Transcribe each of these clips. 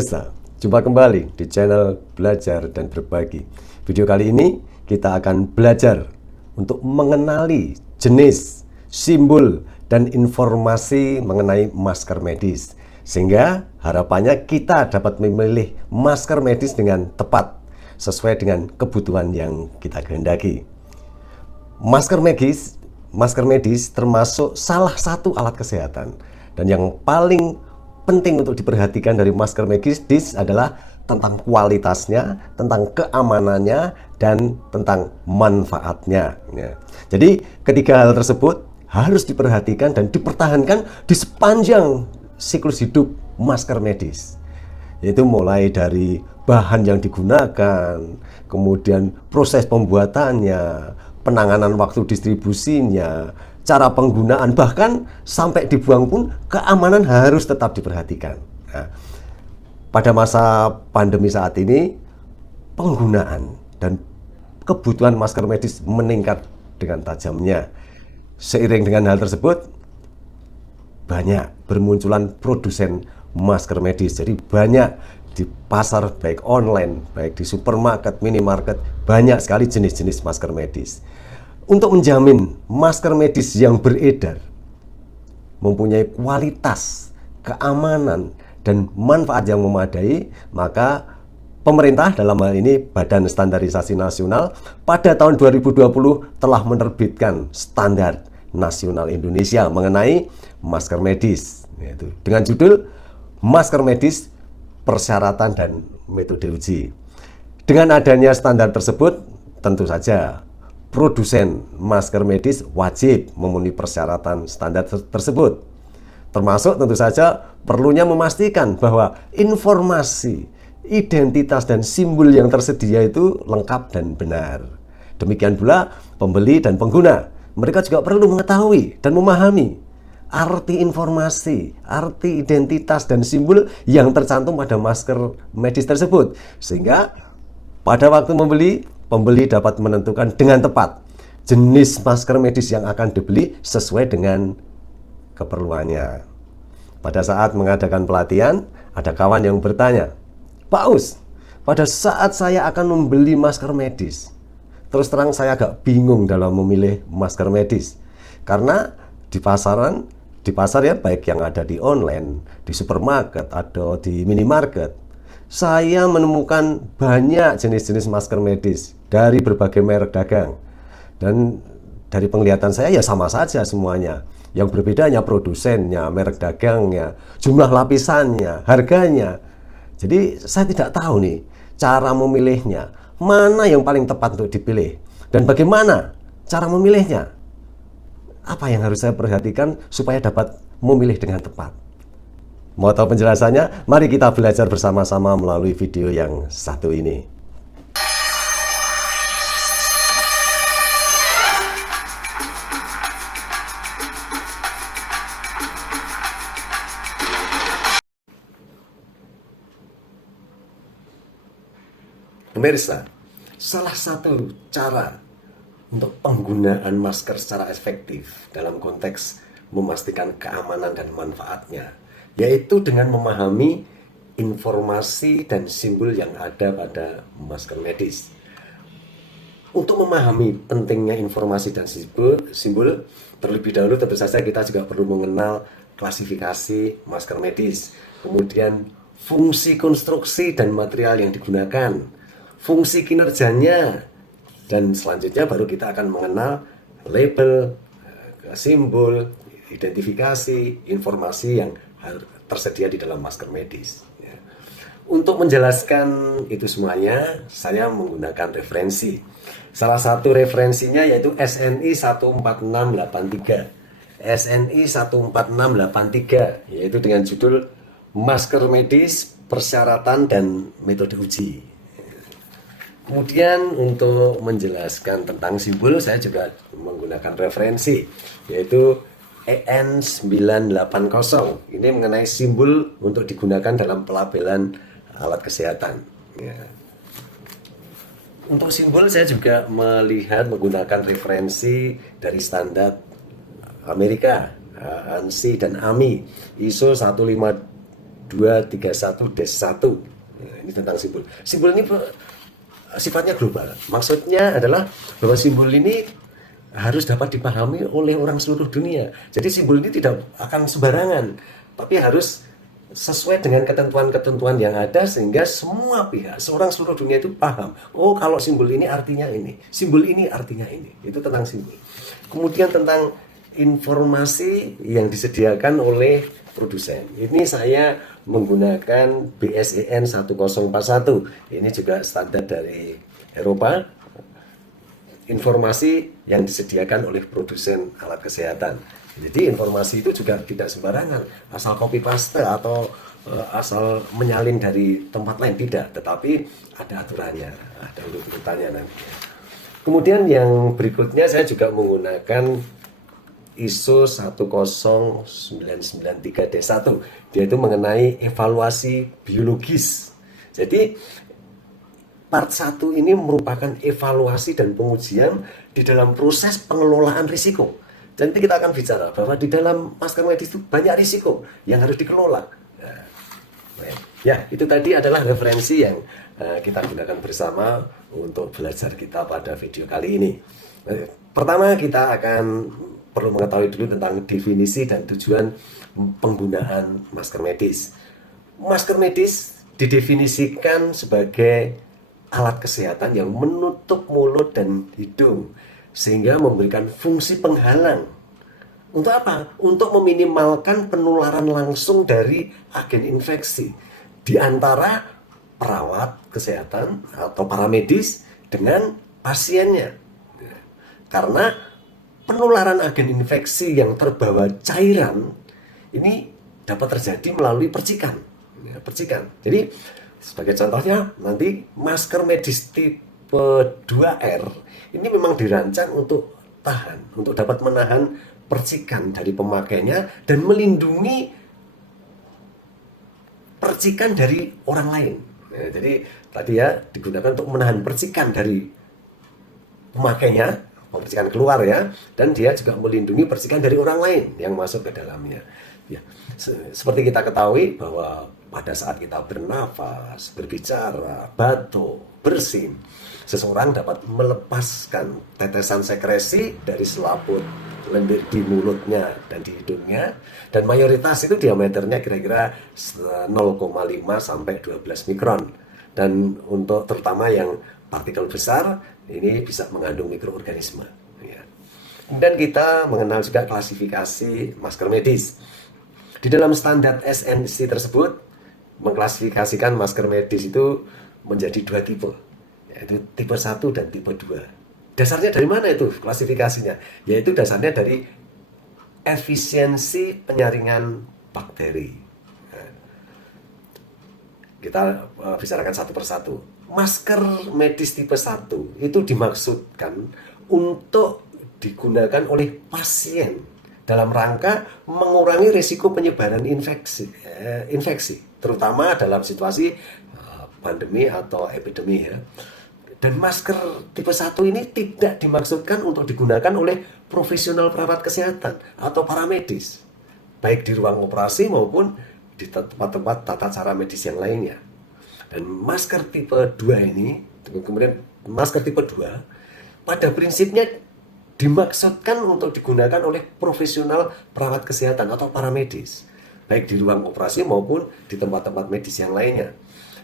Pemirsa, jumpa kembali di channel Belajar dan Berbagi. Video kali ini kita akan belajar untuk mengenali jenis, simbol, dan informasi mengenai masker medis. Sehingga harapannya kita dapat memilih masker medis dengan tepat, sesuai dengan kebutuhan yang kita kehendaki. Masker medis termasuk salah satu alat kesehatan. Dan yang paling penting untuk diperhatikan dari masker medis adalah tentang kualitasnya, tentang keamanannya, dan tentang manfaatnya. Jadi ketiga hal tersebut harus diperhatikan dan dipertahankan di sepanjang siklus hidup masker medis. Yaitu mulai dari bahan yang digunakan, kemudian proses pembuatannya, penanganan waktu distribusinya, cara penggunaan, bahkan sampai dibuang pun keamanan harus tetap diperhatikan. Nah, pada masa pandemi saat ini, penggunaan dan kebutuhan masker medis meningkat dengan tajamnya. Seiring dengan hal tersebut, banyak bermunculan produsen masker medis. Jadi banyak di pasar, baik online, baik di supermarket, minimarket, banyak sekali jenis-jenis masker medis. Untuk menjamin masker medis yang beredar mempunyai kualitas, keamanan, dan manfaat yang memadai, maka pemerintah dalam hal ini Badan Standarisasi Nasional pada tahun 2020 telah menerbitkan Standar Nasional Indonesia mengenai masker medis, yaitu dengan judul Masker Medis Persyaratan dan Metode Uji. Dengan adanya standar tersebut, tentu saja produsen masker medis wajib memenuhi persyaratan standar tersebut. Termasuk tentu saja perlunya memastikan bahwa informasi, identitas, dan simbol yang tersedia itu lengkap dan benar. Demikian pula pembeli dan pengguna. Mereka juga perlu mengetahui dan memahami arti informasi, arti identitas, dan simbol yang tercantum pada masker medis tersebut. Sehingga pada waktu pembeli dapat menentukan dengan tepat jenis masker medis yang akan dibeli sesuai dengan keperluannya. Pada saat mengadakan pelatihan, ada kawan yang bertanya, "Pak Us, pada saat saya akan membeli masker medis, terus terang saya agak bingung dalam memilih masker medis. Karena di pasar ya, baik yang ada di online, di supermarket, atau di minimarket, saya menemukan banyak jenis-jenis masker medis dari berbagai merek dagang. Dan dari penglihatan saya ya sama saja semuanya. Yang berbeda hanya produsennya, merek dagangnya, jumlah lapisannya, harganya. Jadi saya tidak tahu nih cara memilihnya, mana yang paling tepat untuk dipilih, dan bagaimana cara memilihnya. Apa yang harus saya perhatikan supaya dapat memilih dengan tepat? Mau tahu penjelasannya? Mari kita belajar bersama-sama melalui video yang satu ini. Pemirsa, salah satu cara untuk penggunaan masker secara efektif dalam konteks memastikan keamanan dan manfaatnya, yaitu dengan memahami informasi dan simbol yang ada pada masker medis. Untuk memahami pentingnya informasi dan simbol, terlebih dahulu tentu saja kita juga perlu mengenal klasifikasi masker medis, kemudian fungsi konstruksi dan material yang digunakan, fungsi kinerjanya, dan selanjutnya baru kita akan mengenal label, simbol, identifikasi, informasi yang tersedia di dalam masker medis. Untuk menjelaskan itu semuanya, saya menggunakan referensi. Salah satu referensinya yaitu SNI 14683. SNI 14683, yaitu dengan judul Masker Medis Persyaratan dan Metode Uji. Kemudian untuk menjelaskan tentang simbol, saya juga menggunakan referensi, yaitu EN980. Ini mengenai simbol untuk digunakan dalam pelabelan alat kesehatan. Untuk simbol saya juga menggunakan referensi dari standar Amerika, ANSI dan AMI, ISO 231-1. Nah, ini tentang simbol. Simbol ini sifatnya global. Maksudnya adalah bahwa simbol ini harus dapat dipahami oleh orang seluruh dunia. Jadi simbol ini tidak akan sembarangan, tapi harus sesuai dengan ketentuan-ketentuan yang ada sehingga semua pihak, seorang seluruh dunia itu paham. Oh, kalau simbol ini artinya ini, simbol ini artinya ini. Itu tentang simbol. Kemudian tentang informasi yang disediakan oleh produsen. Ini saya menggunakan BSEN 1041. Ini juga standar dari Eropa. Informasi yang disediakan oleh produsen alat kesehatan. Jadi informasi itu juga tidak sembarangan, asal copy paste atau asal menyalin dari tempat lain, tidak, tetapi ada aturannya, ada urutannya nanti. Kemudian yang berikutnya saya juga menggunakan ISO 10993-1, yaitu mengenai evaluasi biologis. Jadi part 1 ini merupakan evaluasi dan pengujian di dalam proses pengelolaan risiko. Nanti kita akan bicara bahwa di dalam masker medis itu banyak risiko yang harus dikelola. Ya, itu tadi adalah referensi yang kita gunakan bersama untuk belajar kita pada video kali ini. Pertama, kita akan perlu mengetahui dulu tentang definisi dan tujuan penggunaan masker medis. Masker medis didefinisikan sebagai alat kesehatan yang menutup mulut dan hidung sehingga memberikan fungsi penghalang. Untuk apa? Untuk meminimalkan penularan langsung dari agen infeksi di antara perawat kesehatan atau para medis dengan pasiennya. Karena penularan agen infeksi yang terbawa cairan ini dapat terjadi melalui percikan. Percikan. Jadi sebagai contohnya, nanti masker medis tipe 2R ini memang dirancang untuk tahan, untuk dapat menahan percikan dari pemakainya dan melindungi percikan dari orang lain. Nah, jadi tadi ya digunakan untuk menahan percikan dari pemakainya, percikan keluar ya, dan dia juga melindungi percikan dari orang lain yang masuk ke dalamnya. Ya, seperti kita ketahui bahwa pada saat kita bernafas, berbicara, batuk, bersin, seseorang dapat melepaskan tetesan sekresi dari selaput lendir di mulutnya dan di hidungnya, dan mayoritas itu diameternya kira-kira 0,5 sampai 12 mikron. Dan untuk terutama yang partikel besar ini bisa mengandung mikroorganisme. Ya. Dan kita mengenal juga klasifikasi masker medis. Di dalam standar SNC tersebut mengklasifikasikan masker medis itu menjadi 2 tipe, yaitu tipe 1 dan tipe 2. Dasarnya dari mana itu klasifikasinya? Yaitu dasarnya dari efisiensi penyaringan bakteri. Kita bicarakan satu persatu. Masker medis tipe 1 itu dimaksudkan untuk digunakan oleh pasien dalam rangka mengurangi risiko penyebaran infeksi, terutama dalam situasi pandemi atau epidemi ya. Dan masker tipe 1 ini tidak dimaksudkan untuk digunakan oleh profesional perawat kesehatan atau para medis, baik di ruang operasi maupun di tempat-tempat tata cara medis yang lainnya. Dan masker tipe 2 ini, kemudian masker tipe 2 pada prinsipnya dimaksudkan untuk digunakan oleh profesional perawat kesehatan atau para medis, baik di ruang operasi maupun di tempat-tempat medis yang lainnya.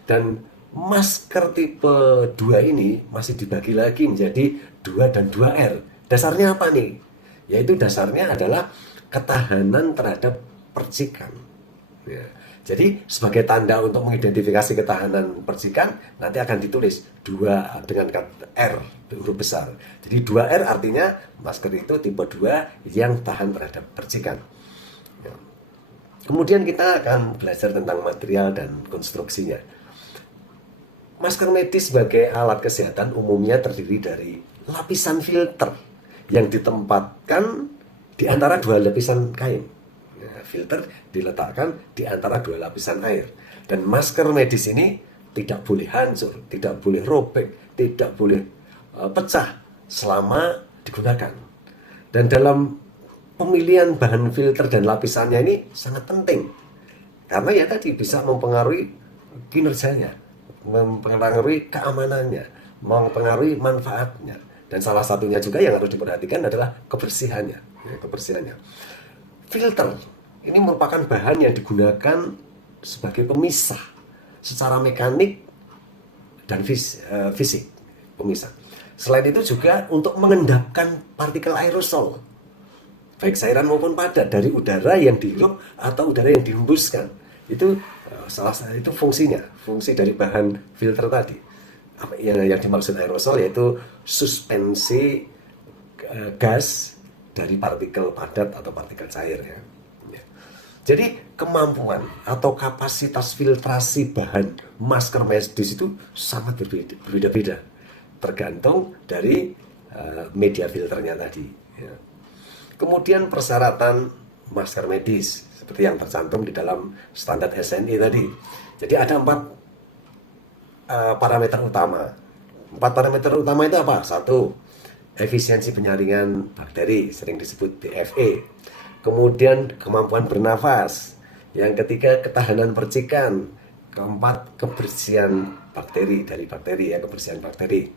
Dan masker tipe 2 ini masih dibagi lagi menjadi 2 dan 2R. Dasarnya apa nih? Yaitu dasarnya adalah ketahanan terhadap percikan. Ya. Jadi sebagai tanda untuk mengidentifikasi ketahanan percikan nanti akan ditulis 2 dengan kata R, huruf besar. Jadi 2R artinya masker itu tipe 2 yang tahan terhadap percikan. Ya. Kemudian kita akan belajar tentang material dan konstruksinya. Masker medis sebagai alat kesehatan umumnya terdiri dari lapisan filter yang ditempatkan di antara 2 lapisan kain. Filter diletakkan di antara 2 lapisan air. Dan masker medis ini tidak boleh hancur, tidak boleh robek, tidak boleh pecah selama digunakan. Dan dalam pemilihan bahan filter dan lapisannya ini sangat penting. Karena ya tadi bisa mempengaruhi kinerjanya, mempengaruhi keamanannya, mempengaruhi manfaatnya. Dan salah satunya juga yang harus diperhatikan adalah kebersihannya. Ya, kebersihannya. Filter ini merupakan bahan yang digunakan sebagai pemisah secara mekanik dan fisik, pemisah. Selain itu juga untuk mengendapkan partikel aerosol, baik cairan maupun padat, dari udara yang dihirup atau udara yang dihembuskan. Itu salah satu itu fungsinya, fungsi dari bahan filter tadi. Apa yang dimaksud aerosol yaitu suspensi gas dari partikel padat atau partikel cair ya. Jadi kemampuan atau kapasitas filtrasi bahan masker medis itu sangat berbeda-beda, tergantung dari media filternya tadi. Ya. Kemudian persyaratan masker medis seperti yang tercantum di dalam standar SNI tadi. Jadi ada 4 parameter utama. 4 parameter utama itu apa? 1. Efisiensi penyaringan bakteri, sering disebut BFE. Kemudian kemampuan bernafas. Yang ketiga, ketahanan percikan. Keempat, kebersihan bakteri, dari bakteri ya, kebersihan bakteri.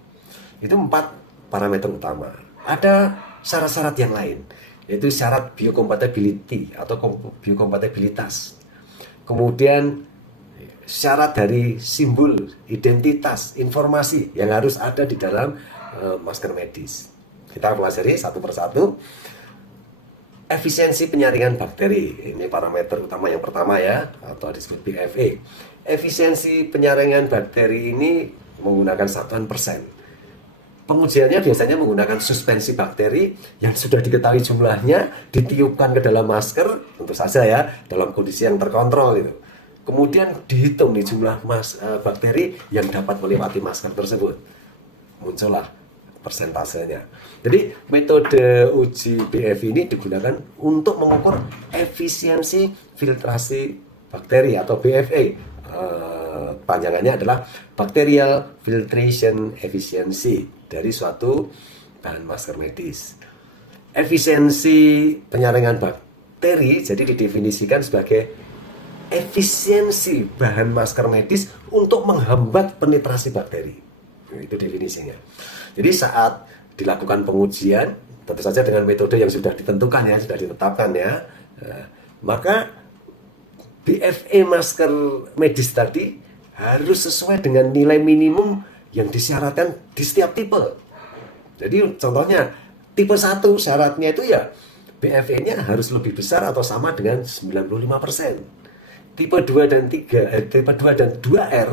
Itu 4 parameter utama. Ada syarat-syarat yang lain, yaitu syarat biocompatibility atau biokompatibilitas. Kemudian syarat dari simbol, identitas, informasi yang harus ada di dalam masker medis. Kita pelajari satu persatu. Efisiensi penyaringan bakteri, ini parameter utama yang pertama ya, atau disebut BFE. Efisiensi penyaringan bakteri ini menggunakan satuan persen. Pengujiannya biasanya menggunakan suspensi bakteri yang sudah diketahui jumlahnya, ditiupkan ke dalam masker, tentu saja ya, dalam kondisi yang terkontrol itu. Kemudian dihitung nih jumlah bakteri yang dapat melewati masker tersebut. Muncullah persentasenya. Jadi metode uji BFE ini digunakan untuk mengukur efisiensi filtrasi bakteri atau BFE. Panjangannya adalah Bacterial Filtration Efficiency dari suatu bahan masker medis. Efisiensi penyaringan bakteri jadi didefinisikan sebagai efisiensi bahan masker medis untuk menghambat penetrasi bakteri. Itu definisinya. Jadi saat dilakukan pengujian, tentu saja dengan metode yang sudah ditentukan ya, sudah ditetapkan ya, maka BFE masker medis tadi harus sesuai dengan nilai minimum yang disyaratkan di setiap tipe. Jadi contohnya tipe 1 syaratnya itu ya BFE-nya harus lebih besar atau sama dengan 95%. Tipe 2 dan 3, tipe 2 dan 2R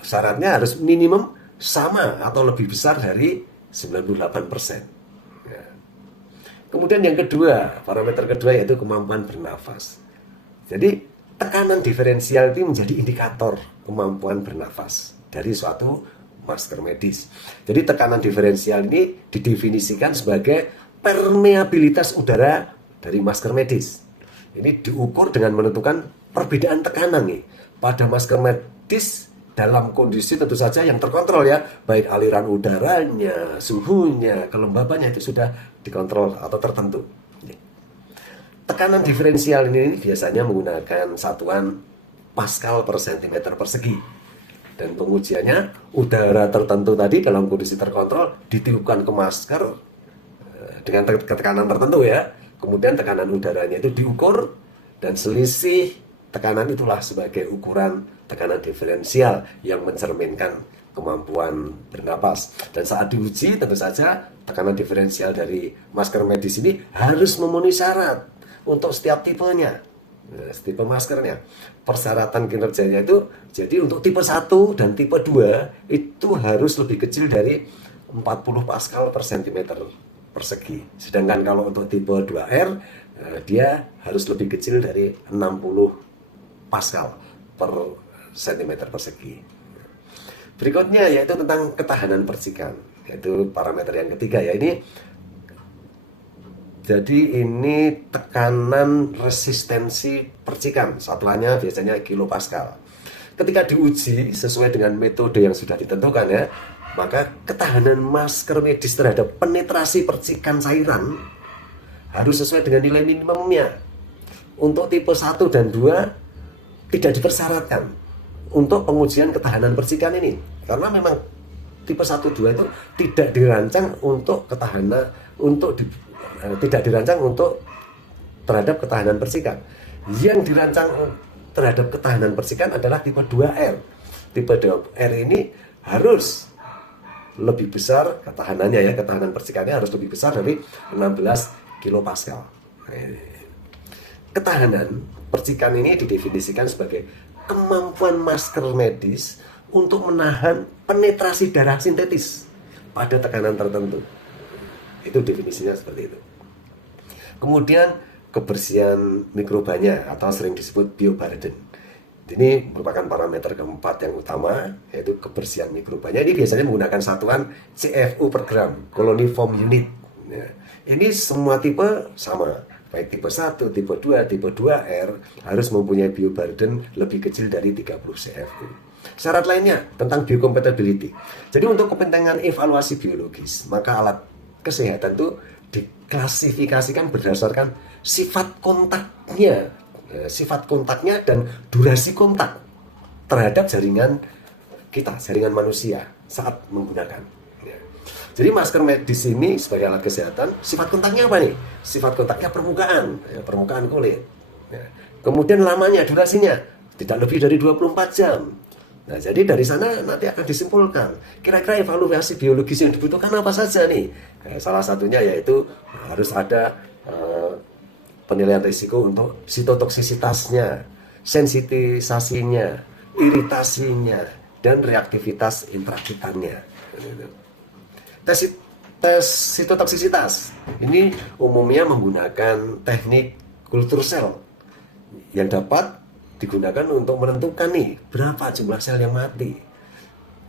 syaratnya harus minimum sama atau lebih besar dari 98%. Ya. Kemudian yang kedua, parameter kedua yaitu kemampuan bernafas. Jadi tekanan diferensial itu menjadi indikator kemampuan bernafas dari suatu masker medis. Jadi tekanan diferensial ini didefinisikan sebagai permeabilitas udara dari masker medis. Ini diukur dengan menentukan perbedaan tekanan nih pada masker medis dalam kondisi tentu saja yang terkontrol ya, baik aliran udaranya, suhunya, kelembabannya itu sudah dikontrol atau tertentu. Tekanan diferensial ini biasanya menggunakan satuan Pascal per centimeter persegi. Dan pengujiannya udara tertentu tadi dalam kondisi terkontrol ditiupkan ke masker dengan tekanan tertentu ya. Kemudian tekanan udaranya itu diukur dan selisih tekanan itulah sebagai ukuran tekanan diferensial yang mencerminkan kemampuan bernapas. Dan saat diuji tentu saja tekanan diferensial dari masker medis ini harus memenuhi syarat untuk setiap tipenya, tipe maskernya. Persyaratan kinerjanya itu jadi untuk tipe 1 dan tipe 2 itu harus lebih kecil dari 40 Pascal per centimeter persegi. Sedangkan kalau untuk tipe 2R dia harus lebih kecil dari 60 Pascal per centimeter persegi. Berikutnya yaitu tentang ketahanan percikan, yaitu parameter yang ketiga ya. Jadi ini tekanan resistensi percikan, satuannya biasanya kilopascal. Ketika diuji sesuai dengan metode yang sudah ditentukan ya, maka ketahanan masker medis terhadap penetrasi percikan cairan harus sesuai dengan nilai minimumnya. untuk tipe 1 dan 2 tidak dipersyaratkan untuk pengujian ketahanan percikan ini, karena memang tipe 1 2 itu tidak dirancang untuk ketahanan tidak dirancang untuk terhadap ketahanan percikan. Yang dirancang terhadap ketahanan percikan adalah tipe 2R. Tipe 2R ini harus lebih besar ketahanannya, ya, ketahanan percikannya harus lebih besar dari 16 kilopascal. Ketahanan percikan ini didefinisikan sebagai kemampuan masker medis untuk menahan penetrasi darah sintetis pada tekanan tertentu. Itu definisinya seperti itu. Kemudian kebersihan mikrobanya atau sering disebut bioburden. Ini merupakan parameter keempat yang utama, yaitu kebersihan mikrobanya. Ini biasanya menggunakan satuan CFU per gram, colony-form unit. Ya. Ini semua tipe sama, baik tipe 1, tipe 2, tipe 2R harus mempunyai bioburden lebih kecil dari 30 CFU. Syarat lainnya tentang biocompatibility. Jadi untuk kepentingan evaluasi biologis, maka alat kesehatan itu diklasifikasikan berdasarkan sifat kontaknya dan durasi kontak terhadap jaringan kita, jaringan manusia saat menggunakan. Jadi masker medis ini sebagai alat kesehatan, sifat kontaknya apa nih? Sifat kontaknya permukaan kulit. Kemudian lamanya, durasinya tidak lebih dari 24 jam. Nah, jadi dari sana nanti akan disimpulkan kira-kira evaluasi biologis yang dibutuhkan apa saja nih. Salah satunya yaitu harus ada penilaian risiko untuk sitotoksisitasnya, sensitisasinya, iritasinya, dan reaktivitas intrakutannya. Tes sitotoksisitas ini umumnya menggunakan teknik kultur sel yang dapat digunakan untuk menentukan nih berapa jumlah sel yang mati,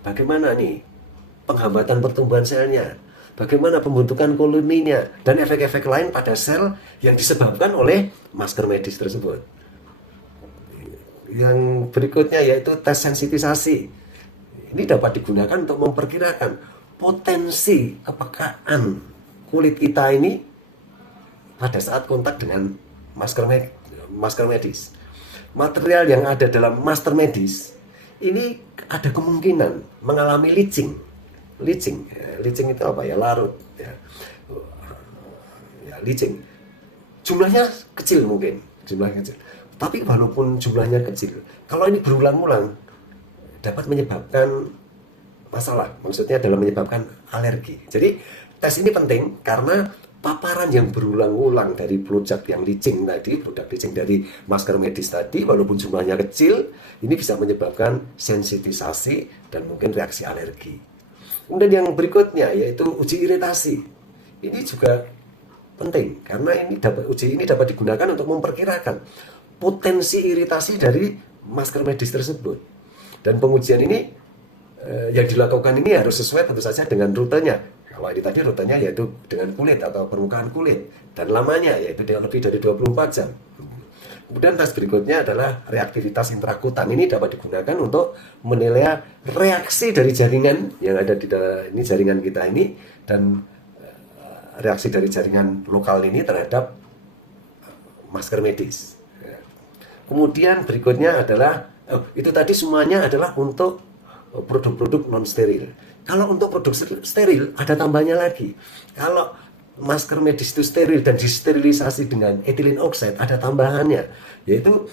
bagaimana nih penghambatan pertumbuhan selnya, bagaimana pembentukan koloninya, dan efek-efek lain pada sel yang disebabkan oleh masker medis tersebut. Yang berikutnya yaitu tes sensitisasi. Ini dapat digunakan untuk memperkirakan potensi kepekaan kulit kita ini pada saat kontak dengan masker medis. Material yang ada dalam masker medis ini ada kemungkinan mengalami leaching. Leaching itu apa ya? Larut. Ya, leaching. Jumlahnya kecil mungkin, Tapi walaupun jumlahnya kecil, kalau ini berulang-ulang dapat menyebabkan masalah. Maksudnya dalam menyebabkan alergi. Jadi tes ini penting karena paparan yang berulang-ulang dari produk yang leaching tadi, produk leaching dari masker medis tadi, walaupun jumlahnya kecil, ini bisa menyebabkan sensitisasi dan mungkin reaksi alergi. Kemudian yang berikutnya yaitu uji iritasi. Ini juga penting karena uji ini dapat digunakan untuk memperkirakan potensi iritasi dari masker medis tersebut. Dan pengujian ini yang dilakukan ini harus sesuai tentu saja dengan rutenya. Kalau ini tadi rutenya yaitu dengan kulit atau permukaan kulit, dan lamanya yaitu lebih dari 24 jam. Kemudian tes berikutnya adalah reaktivitas intrakutan. Ini dapat digunakan untuk menilai reaksi dari jaringan yang ada di ini jaringan kita ini, dan reaksi dari jaringan lokal ini terhadap masker medis. Kemudian berikutnya adalah itu tadi semuanya adalah untuk produk-produk non steril. Kalau untuk produk steril ada tambahnya lagi. Kalau masker medis itu steril dan disterilisasi dengan ethylene oxide, ada tambahannya, yaitu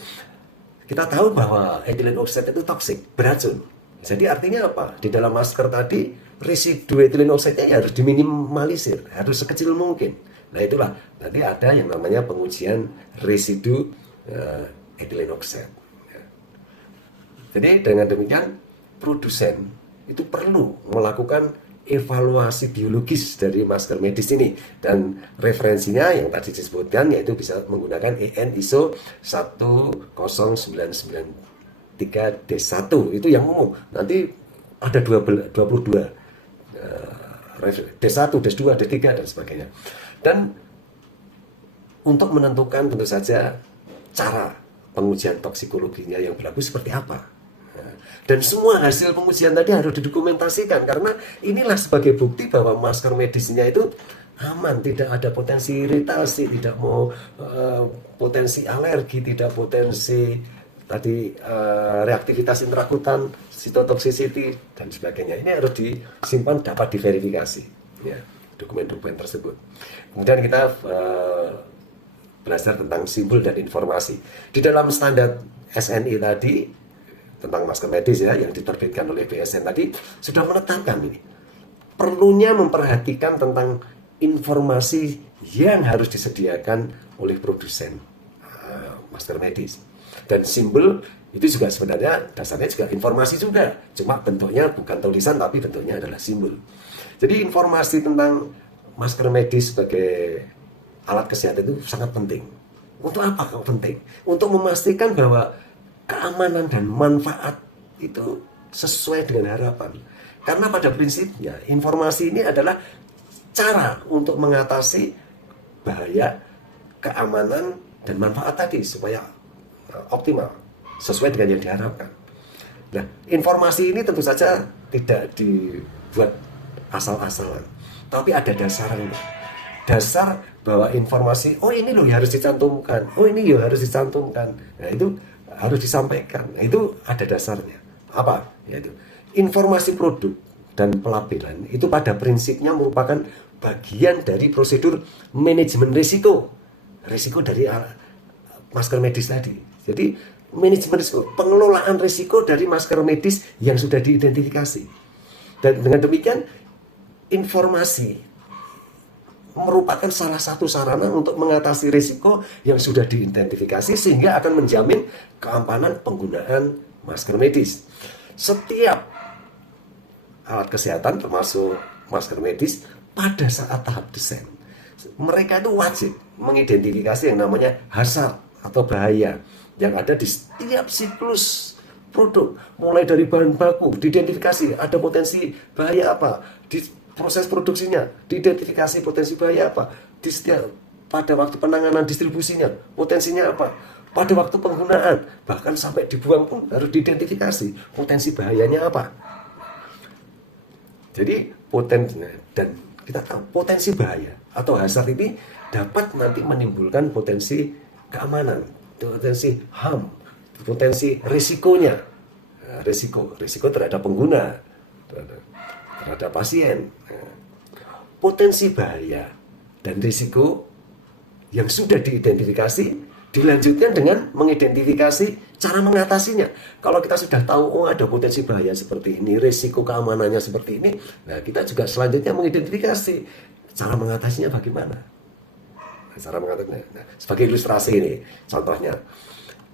kita tahu bahwa ethylene oxide itu toksik, beracun. Jadi artinya apa? Di dalam masker tadi residu ethylene oxide-nya harus diminimalisir, harus sekecil mungkin. Nah itulah nanti ada yang namanya pengujian residu ethylene oxide. Jadi dengan demikian produsen itu perlu melakukan evaluasi biologis dari masker medis ini, dan referensinya yang tadi disebutkan yaitu bisa menggunakan EN ISO 10993D1 itu yang umum. Nanti ada 22 D1, D2, D3 dan sebagainya. Dan untuk menentukan tentu saja cara pengujian toksikologinya yang berlaku seperti apa. Dan semua hasil pengujian tadi harus didokumentasikan, karena inilah sebagai bukti bahwa masker medisnya itu aman, tidak ada potensi iritasi, tidak mau potensi alergi, tidak potensi tadi reaktivitas intrakutan, sitotoxicity dan sebagainya. Ini harus disimpan, dapat diverifikasi ya, dokumen-dokumen tersebut. Kemudian kita belajar tentang simbol dan informasi. Di dalam standar SNI tadi tentang masker medis ya yang diterbitkan oleh BSN tadi sudah menetapkan ini perlunya memperhatikan tentang informasi yang harus disediakan oleh produsen masker medis. Dan simbol itu juga sebenarnya dasarnya juga informasi juga, cuma bentuknya bukan tulisan tapi bentuknya adalah simbol. Jadi informasi tentang masker medis sebagai alat kesehatan itu sangat penting. Untuk apa kok penting? Untuk memastikan bahwa keamanan dan manfaat itu sesuai dengan harapan. Karena pada prinsipnya informasi ini adalah cara untuk mengatasi bahaya, keamanan, dan manfaat tadi supaya optimal, sesuai dengan yang diharapkan. Nah, informasi ini tentu saja tidak dibuat asal-asalan, tapi ada dasarnya. Dasar bahwa informasi, oh ini loh harus dicantumkan, oh ini loh harus dicantumkan. Nah, itu harus disampaikan. Nah, itu ada dasarnya. Apa? Yaitu informasi produk dan pelabelan itu pada prinsipnya merupakan bagian dari prosedur manajemen risiko. Risiko dari masker medis tadi. Jadi manajemen risiko, pengelolaan risiko dari masker medis yang sudah diidentifikasi. Dan dengan demikian informasi merupakan salah satu sarana untuk mengatasi risiko yang sudah diidentifikasi sehingga akan menjamin keamanan penggunaan masker medis. Setiap alat kesehatan termasuk masker medis pada saat tahap desain mereka itu wajib mengidentifikasi yang namanya hazard atau bahaya yang ada di setiap siklus produk, mulai dari bahan baku diidentifikasi ada potensi bahaya apa, di proses produksinya diidentifikasi potensi bahaya apa, di setiap pada waktu penanganan distribusinya potensinya apa, pada waktu penggunaan bahkan sampai dibuang pun harus diidentifikasi potensi bahayanya apa. Jadi potensi, dan kita tahu potensi bahaya atau hazard ini dapat nanti menimbulkan potensi keamanan, potensi HAM, potensi risikonya, risiko terhadap pengguna, terhadap pasien, potensi bahaya dan risiko yang sudah diidentifikasi dilanjutkan dengan mengidentifikasi cara mengatasinya. Kalau kita sudah tahu, oh ada potensi bahaya seperti ini, risiko keamanannya seperti ini, nah kita juga selanjutnya mengidentifikasi cara mengatasinya bagaimana. Cara mengatasinya. Nah, sebagai ilustrasi ini, contohnya,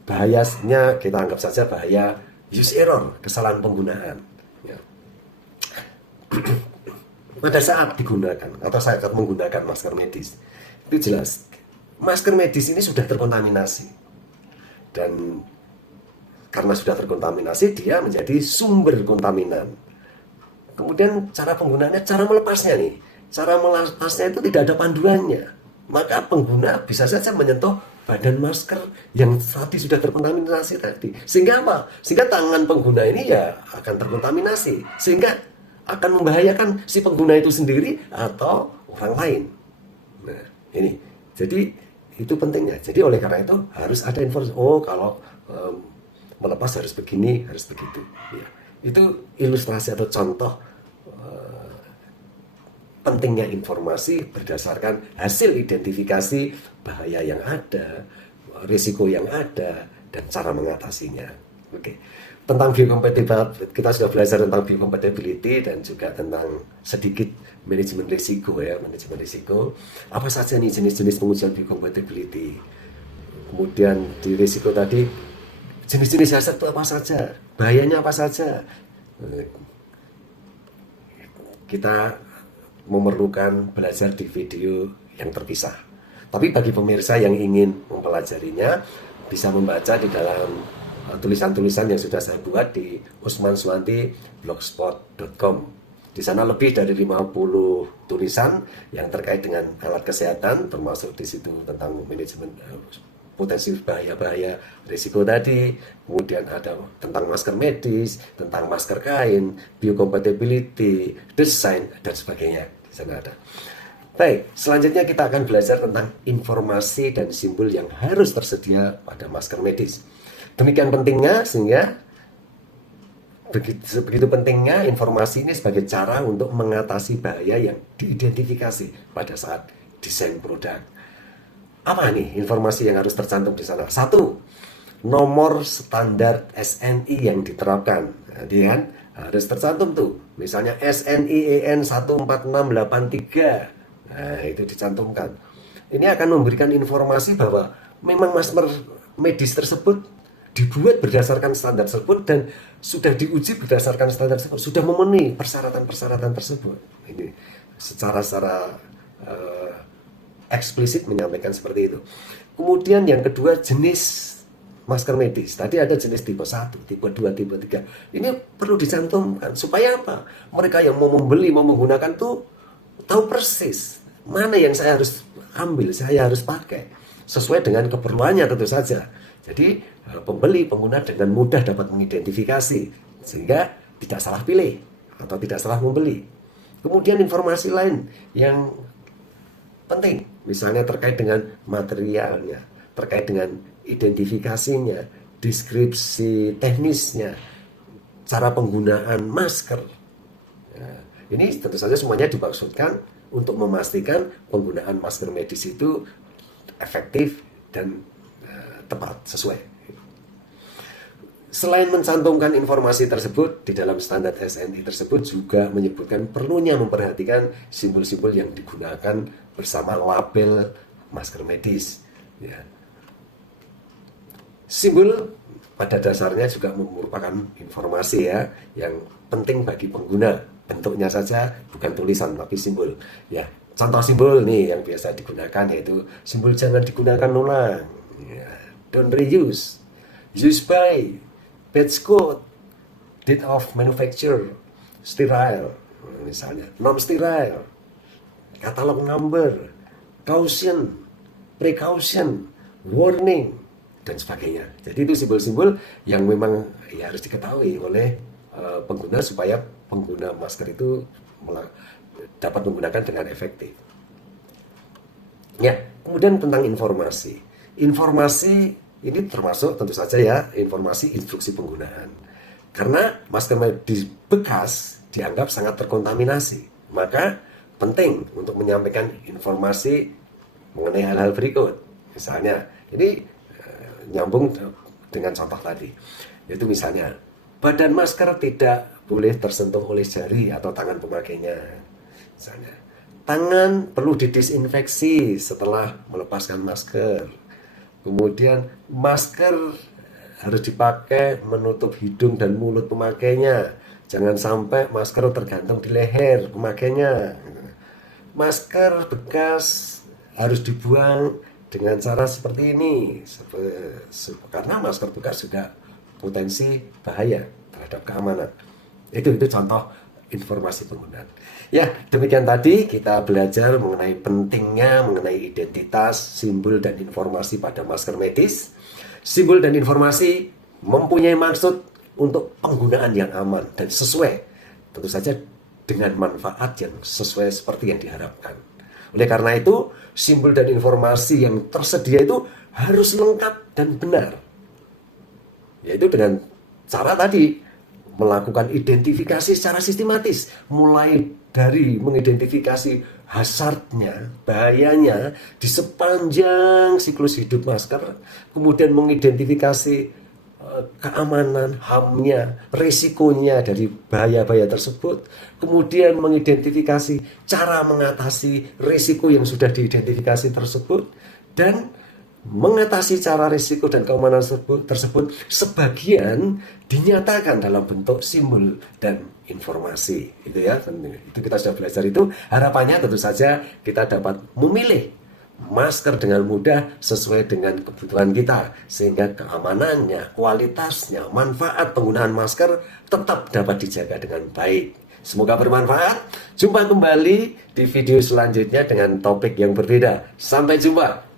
bahayanya kita anggap saja bahaya use error, kesalahan penggunaan. Ya. Pada saat digunakan atau saat menggunakan masker medis, itu jelas masker medis ini sudah terkontaminasi, dan karena sudah terkontaminasi dia menjadi sumber kontaminan. Kemudian cara penggunaannya, cara melepasnya nih, cara melepasnya itu tidak ada panduannya, maka pengguna bisa saja menyentuh badan masker yang tadi sudah terkontaminasi tadi, sehingga apa? Sehingga tangan pengguna ini ya akan terkontaminasi, sehingga akan membahayakan si pengguna itu sendiri atau orang lain. Nah, ini jadi itu pentingnya. Jadi oleh karena itu harus ada informasi. Oh, kalau melepas harus begini, harus begitu. Ya. Itu ilustrasi atau contoh pentingnya informasi berdasarkan hasil identifikasi bahaya yang ada, risiko yang ada, dan cara mengatasinya. Oke. Tentang biocompatibility, kita sudah belajar tentang biocompatibility dan juga tentang sedikit manajemen risiko ya, manajemen risiko. Apa saja nih jenis-jenis pengujian biocompatibility? Kemudian di risiko tadi jenis-jenis hazard itu apa saja? Bahayanya apa saja? Kita memerlukan belajar di video yang terpisah. Tapi bagi pemirsa yang ingin mempelajarinya bisa membaca di dalam tulisan-tulisan yang sudah saya buat di usmanswanti.blogspot.com. Di sana lebih dari 50 tulisan yang terkait dengan alat kesehatan, termasuk di situ tentang manajemen potensi bahaya-bahaya risiko tadi, kemudian ada tentang masker medis, tentang masker kain, biocompatibility, desain, dan sebagainya. Di sana ada. Baik, selanjutnya kita akan belajar tentang informasi dan simbol yang harus tersedia pada masker medis. Demikian pentingnya sehingga begitu pentingnya informasi ini sebagai cara untuk mengatasi bahaya yang diidentifikasi pada saat desain produk. Apa nih informasi yang harus tercantum di sana? Satu, nomor standar SNI yang diterapkan. Jadi kan harus tercantum tuh. Misalnya SNI EN 14683. Nah, itu dicantumkan. Ini akan memberikan informasi bahwa memang masker medis tersebut dibuat berdasarkan standar tersebut dan sudah diuji berdasarkan standar tersebut, sudah memenuhi persyaratan-persyaratan tersebut. Ini secara eksplisit menyampaikan seperti itu. Kemudian yang kedua, jenis masker medis. Tadi ada jenis tipe 1, tipe 2, tipe 3. Ini perlu dicantumkan supaya apa? Mereka yang mau membeli, mau menggunakan tuh tahu persis mana yang saya harus ambil, saya harus pakai sesuai dengan keperluannya tentu saja. Jadi pembeli, pengguna dengan mudah dapat mengidentifikasi sehingga tidak salah pilih atau tidak salah membeli. Kemudian informasi lain yang penting, misalnya terkait dengan materialnya, terkait dengan identifikasinya, deskripsi teknisnya, cara penggunaan masker. Nah, ini tentu saja semuanya dimaksudkan untuk memastikan penggunaan masker medis itu efektif dan tepat, sesuai. Selain mencantumkan informasi tersebut, di dalam standar SNI tersebut juga menyebutkan perlunya memperhatikan simbol-simbol yang digunakan bersama label masker medis. Ya. Simbol pada dasarnya juga merupakan informasi ya yang penting bagi pengguna. Bentuknya saja bukan tulisan tapi simbol. Ya, contoh simbol nih yang biasa digunakan yaitu simbol jangan digunakan ulang. Ya, don't reuse, use by, batch code, date of manufacture, sterile, misalnya, non-sterile, katalog number, caution, precaution, warning, dan sebagainya. Jadi itu simbol-simbol yang memang ya harus diketahui oleh pengguna supaya pengguna masker itu dapat menggunakan dengan efektif. Ya, kemudian tentang informasi. Informasi ini termasuk tentu saja ya informasi instruksi penggunaan. Karena masker medis bekas dianggap sangat terkontaminasi, maka penting untuk menyampaikan informasi mengenai hal-hal berikut. Misalnya, ini nyambung dengan contoh tadi, yaitu misalnya badan masker tidak boleh tersentuh oleh jari atau tangan pemakainya. Misalnya, tangan perlu didisinfeksi setelah melepaskan masker. Kemudian masker harus dipakai menutup hidung dan mulut pemakainya. Jangan sampai masker tergantung di leher pemakainya. Masker bekas harus dibuang dengan cara seperti ini. Karena masker bekas juga potensi bahaya terhadap keamanan. Itu contoh informasi penggunaan. Ya, demikian tadi kita belajar mengenai pentingnya, mengenai identitas, simbol, dan informasi pada masker medis. Simbol dan informasi mempunyai maksud untuk penggunaan yang aman dan sesuai, tentu saja dengan manfaat yang sesuai seperti yang diharapkan. Oleh karena itu, simbol dan informasi yang tersedia itu harus lengkap dan benar. Yaitu dengan cara tadi, melakukan identifikasi secara sistematis, mulai dari mengidentifikasi hazardnya, bahayanya di sepanjang siklus hidup masker, kemudian mengidentifikasi keamanan, HAM-nya, resikonya dari bahaya-bahaya tersebut, kemudian mengidentifikasi cara mengatasi risiko yang sudah diidentifikasi tersebut, dan mengatasi cara risiko dan keamanan tersebut sebagian dinyatakan dalam bentuk simbol dan informasi. Itu ya, itu kita sudah belajar itu. Harapannya tentu saja kita dapat memilih masker dengan mudah sesuai dengan kebutuhan kita, sehingga keamanannya, kualitasnya, manfaat penggunaan masker tetap dapat dijaga dengan baik. Semoga bermanfaat. Jumpa kembali di video selanjutnya dengan topik yang berbeda. Sampai jumpa.